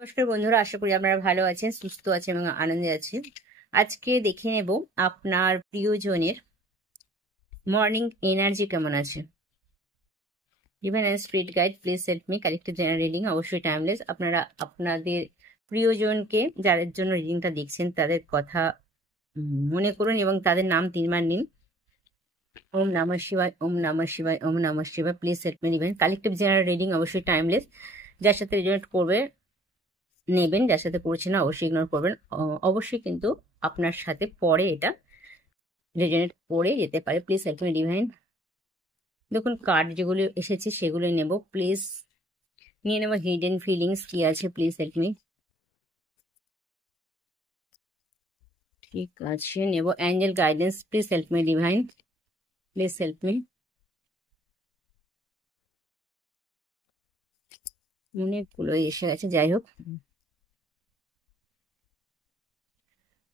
নমস্কার বন্ধুরা, আশা করি আপনারা ভালো আছেন, সুস্থ আছেন এবং আনন্দে আছেন। আজকে দেখে নেব আপনার প্রিয়জনের মর্নিং এনার্জি কেমন আছে। Even and spirit guide please help me collective general reading, অবশ্যই টাইমলেস। আপনারা আপনাদের প্রিয়জনকে, যাদের জন্য রিডিংটা দেখছেন, তাদের কথা মনে করুন এবং তাদের নাম 3 বার নিন। ওম নমঃ শিবায়, ওম নমঃ শিবায়, ওম নমঃ শিবায়। Please help me. Even collective general reading অবশ্যই টাইমলেস। যার সাথে রেজোনেট করবে নেবেন, যার সাথে করছে না অবশ্যই ইগনোর করবেন। অবশ্যই কিন্তু আপনার সাথে পরে এটা রেজনেট করে যেতে পারে। Please help me divine. দেখুন কার্ড যেগুলো এসেছে সেগুলো নেব, প্লিজ নিয়ে নেব। হিডেন ফিলিংস কি আছে, প্লিজ হেল্প মি। ঠিক আছে, নেব Angel guidance, please help me divine, please help me. অনেকগুলো এসে গেছে, যাই হোক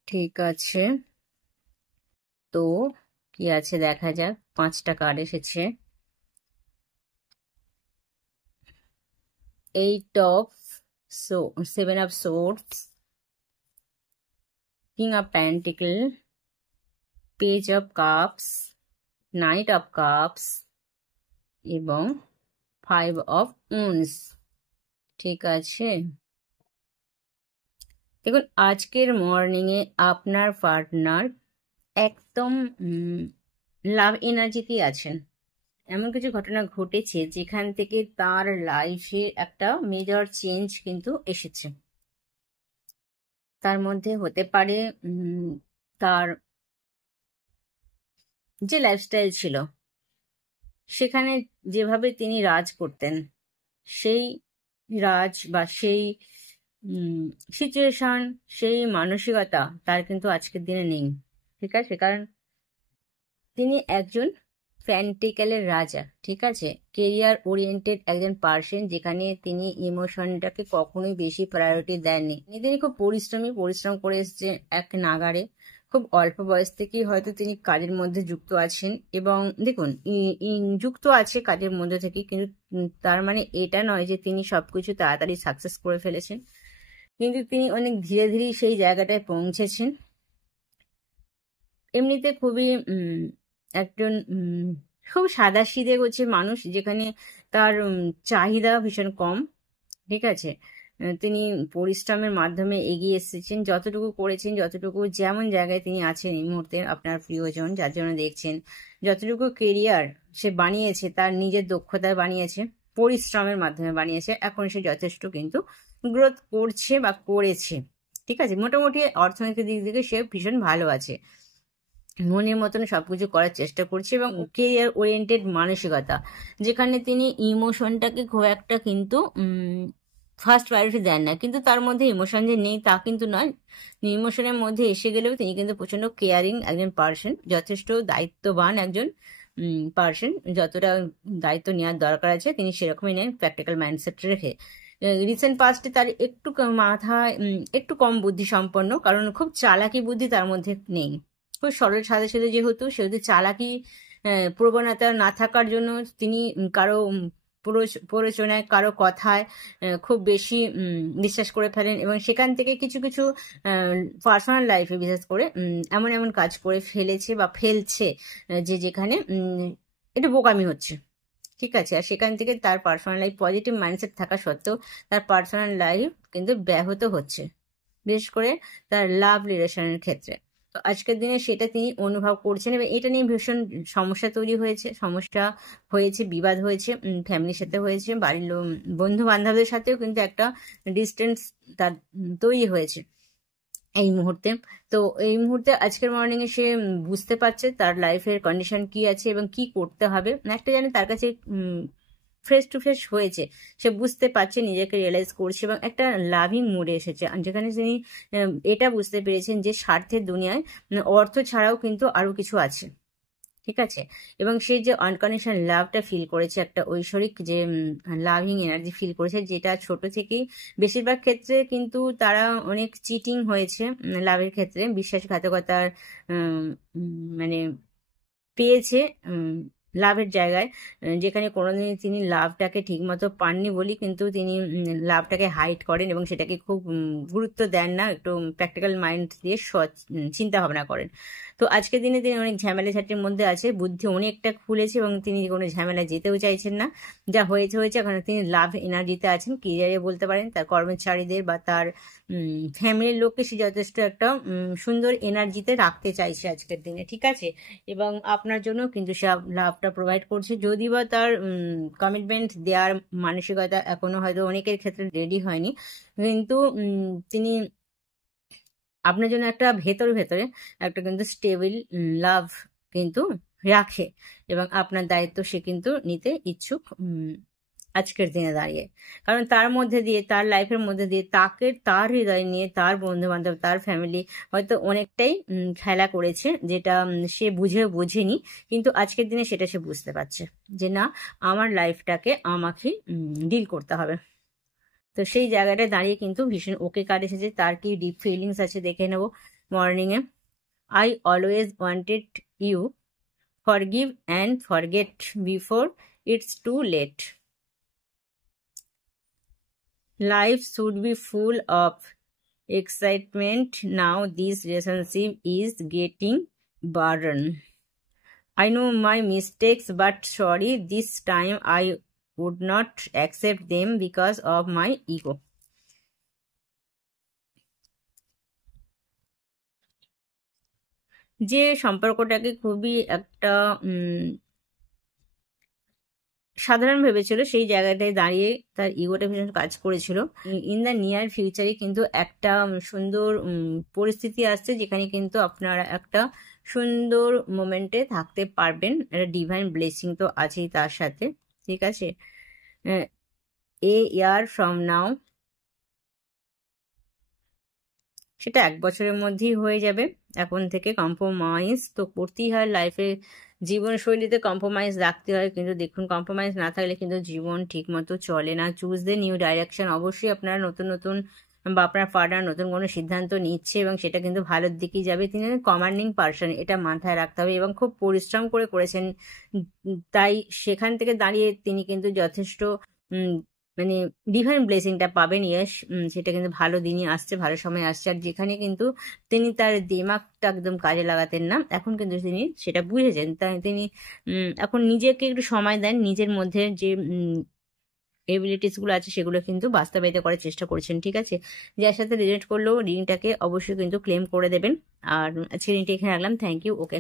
ঠিক আছে। তো কি আছে দেখা যাক। 5টা কার্ড এসেছে। 7 of swords, King of Pentacles, Page of Cups, Knight of Cups এবং 5 of Wands। ঠিক আছে, দেখুন আজকের মর্নিং এ আপনার পার্টনার একদম লাভ এনার্জিতেই আছেন। এমন কিছু ঘটনা ঘটেছে যেখান থেকে তার লাইফে একটা মেজর চেঞ্জ কিন্তু এসেছে। তার মধ্যে হতে পারে তার যে লাইফস্টাইল ছিল সেখানে যেভাবে তিনি রাজ করতেন, সেই রাজ বা সেই সিচুয়েশন, সেই মানসিকতা তার কিন্তু আজকের দিনে নেই। ঠিক আছে, কারণ তিনি একজন প্যান্টিকেলের রাজা। ঠিক আছে, কেরিয়ার ওরিয়েন্টেড একজন পার্সন, যেখানে তিনি ইমোশনটাকে কখনোই বেশি প্রায়োরিটি দেননি। তিনি খুব পরিশ্রম করে এসছে এক নাগারে। খুব অল্প বয়স থেকেই হয়তো তিনি কাজের মধ্যে যুক্ত আছেন এবং দেখুন যুক্ত আছে কাজের মধ্যে থেকে, কিন্তু তার মানে এটা নয় যে তিনি সবকিছু তাড়াতাড়ি সাকসেস করে ফেলেছেন, কিন্তু তিনি অনেক ধীরে ধীরেই সেই জায়গাটায় পৌঁছেছেন। এমনিতে খুবই একজন খুব সাদাসিধে গোছের মানুষ, যেখানে তার চাহিদা ভীষণ কম। ঠিক আছে, তিনি পরিশ্রমের মাধ্যমে এগিয়ে এসেছেন, যতটুকু করেছেন, যতটুকু যেমন জায়গায় তিনি আছেন এই মুহূর্তে আপনার প্রিয়জন যার জন্য দেখছেন, যতটুকু কেরিয়ার সে বানিয়েছে তার নিজের দক্ষতায় বানিয়েছে, পরিশ্রমের মাধ্যমে বানিয়েছে। এখন সে যথেষ্ট কিন্তু গ্রোথ করছে বা করেছে। ঠিক আছে, মোটামুটি অর্থনৈতিক দিক থেকে সে ভীষণ ভালো আছে, মনের মতন সবকিছু করার চেষ্টা করছে এবং কেরিয়ার ওরিয়েন্টেড মানসিকতা, যেখানে তিনি ইমোশনটাকে খুব একটা কিন্তু ফার্স্ট প্রায়োরিটি দেন না। কিন্তু তার মধ্যে ইমোশন যে নেই তা কিন্তু নয়, ইমোশনের মধ্যে এসে গেলেও তিনি কিন্তু প্রচন্ড কেয়ারিং একজন পার্সন, যথেষ্ট দায়িত্ববান একজন পার্সন। যতটা দায়িত্ব নেওয়ার দরকার আছে তিনি সেরকমই নেন, প্র্যাকটিক্যাল মাইন্ডসেট রেখে। রিসেন্ট পাস্টে তার একটু মাথায় একটু কম বুদ্ধি সম্পন্ন, কারণ খুব চালাকি বুদ্ধি তার মধ্যে নেই। খুব সরল সাথে যেহেতু সেহেতু চালাকি প্রবণতা না থাকার জন্য তিনি কারো প্ররোচনায়, কারো কথায় খুব বেশি বিশ্বাস করে ফেলেন এবং সেখান থেকে কিছু কিছু পার্সোনাল লাইফে বিশেষ করে এমন এমন কাজ করে ফেলেছে বা ফেলছে যে যেখানে একটু বোকামি হচ্ছে। ঠিক আছে, আর সেখান থেকে তার পার্সোনাল লাইফ পজিটিভ মাইন্ডসেট থাকা সত্ত্বেও তার পার্সোনাল লাইফ কিন্তু ব্যাহত হচ্ছে, বিশেষ করে তার লাভ রিলেশনের ক্ষেত্রে। তো আজকের দিনে সেটা তিনি অনুভব করছেন এবং এটা নিয়ে ভীষণ সমস্যা তৈরি হয়েছে, বিবাদ হয়েছে, ফ্যামিলির সাথে হয়েছে, বাড়ির বন্ধু বান্ধবদের সাথেও কিন্তু একটা ডিস্টেন্স তার তৈরি হয়েছে এই মুহূর্তে। তো এই মুহূর্তে আজকের মর্নিং এ সে বুঝতে পারছে তার লাইফের কন্ডিশন কি আছে এবং কি করতে হবে। একটা জানে তার কাছে ফেস টু ফেস হয়েছে, সে বুঝতে পারছে, নিজেকে রিয়েলাইজ করছে এবং একটা লাভিং মুডে এসেছে, যেখানে তিনি এটা বুঝতে পেরেছেন যে স্বার্থের দুনিয়ায় অর্থ ছাড়াও কিন্তু আরো কিছু আছে। ঠিক আছে, এবং সেই যে আনকন্ডিশনাল লাভটা ফিল করেছে, একটা ঐশ্বরিক যে লাভিং এনার্জি ফিল করেছে, যেটা ছোট থেকেই বেশিরভাগ ক্ষেত্রে কিন্তু তারা অনেক চিটিং হয়েছে লাভের ক্ষেত্রে, বিশ্বাসঘাতকতার মানে পেয়েছে লাভের জায়গায়, যেখানে কোনোদিনই তিনি লাভটাকে ঠিকমতো পাননি বলি কিন্তু তিনি লাভটাকে হাইড করেন এবং সেটাকে খুব গুরুত্ব দেন না, একটু প্র্যাকটিক্যাল মাইন্ড দিয়ে চিন্তা ভাবনা করেন। তো আজকের দিনে তিনি অনেক ঝামেলা ঝাঁটির মধ্যে আছে, বুদ্ধি অনেকটা খুলেছে এবং তিনি কোনো ঝামেলা যেতেও চাইছেন না। যা হয়েছে হয়েছে, এখন তিনি লাভ এনার্জিতে আছেন, ক্যারিয়ারে বলতে পারেন, তার কর্মচারীদের বা তার ফ্যামিলির লোককে সে যথেষ্ট একটা সুন্দর এনার্জিতে রাখতে চাইছে আজকের দিনে, ঠিক আছে। এবং আপনার জন্য কিন্তু সে লাভটা প্রোভাইড করছে, যদি বা তার কমিটমেন্ট দেওয়ার মানসিকতা এখনো হয়তো অনেকের ক্ষেত্রে রেডি হয়নি, কিন্তু তিনি আপনার জন্য একটা ভেতরে ভেতরে একটা কিন্তু স্টেবল লাভ কিন্তু রাখে এবং আপনার দায়িত্ব সে কিন্তু নিতে ইচ্ছুক আজকের দিনে দাঁড়িয়ে। কারণ তার মধ্যে দিয়ে, তার লাইফের মধ্যে দিয়ে তাকে তার হৃদয় নিয়ে তার বন্ধু বান্ধব, তার ফ্যামিলি হয়তো অনেকটাই খেলা করেছে, যেটা সে বোঝেনি, কিন্তু আজকের দিনে সেটা সে বুঝতে পারছে যে না, আমার লাইফটাকে আমাকে ডিল করতে হবে। তো সেই জায়গাটায় দাঁড়িয়ে কিন্তু ভীষণ ওকে কার্ড এসেছে। তার কি ডিপ ফিলিংস আছে দেখে নেব মর্নিংয়ে। I always wanted you, forgive and forget before it's too late. Life should be full of excitement. Now this relationship is getting burden. I know my mistakes, but sorry, this time I would not accept them because of my ego. যে সম্পর্কটাকে খুবই একটা সাধারণ ভেবেছিল, সেই জায়গাটায় দাঁড়িয়ে তার ইগোটা ভীষণ কাজ করেছিল। ইন দ্য নিয়ার ফিউচারে কিন্তু একটা সুন্দর পরিস্থিতি আসছে, যেখানে কিন্তু আপনারা একটা সুন্দর মোমেন্টে থাকতে পারবেন। একটা ডিভাইন ব্লেসিং তো আছেই তার সাথে, ঠিক আছে। এ ইয়ার ফ্রম নাও, সেটা 1 বছরের মধ্যেই হয়ে যাবে। এখন থেকে কম্প্রোমাইজ তো করতেই হয় লাইফে, জীবনশৈলীতে কম্প্রোমাইজ রাখতে হয়, কিন্তু দেখুন কম্প্রোমাইজ না থাকলে কিন্তু জীবন ঠিক মতো চলে না। Choose the new direction. অবশ্যই আপনারা নতুন নতুন বা আপনার পার্টনার নতুন কোনো সিদ্ধান্ত নিচ্ছে এবং সেটা কিন্তু ভালোর দিকেই যাবে। তিনি কমান্ডিং পার্সন, এটা মাথায় রাখতে হবে এবং খুব পরিশ্রম করেছেন, তাই সেখান থেকে দাঁড়িয়ে তিনি কিন্তু যথেষ্ট মানে ডিভাইন ব্লেসিংটা পাবেন। ইয়েস, সেটা কিন্তু ভালো দিনই আসছে, ভালো সময় আসছে। আর যেখানে কিন্তু তিনি তার দিমাগটা একদম কাজে লাগাতেন না, এখন কিন্তু তিনি সেটা বুঝেছেন, তাই তিনি এখন নিজেকে একটু সময় দেন, নিজের মধ্যে যে এবিলিটিস গুলো আছে সেগুলো কিন্তু বাস্তবায়িত করার চেষ্টা করছেন, ঠিক আছে। যার সাথে রিলেট করলেও রিডিংটাকে অবশ্যই কিন্তু ক্লেম করে দেবেন। আর আজকে রিডিংটা এখানে রাখলাম। Thank you. ওকে।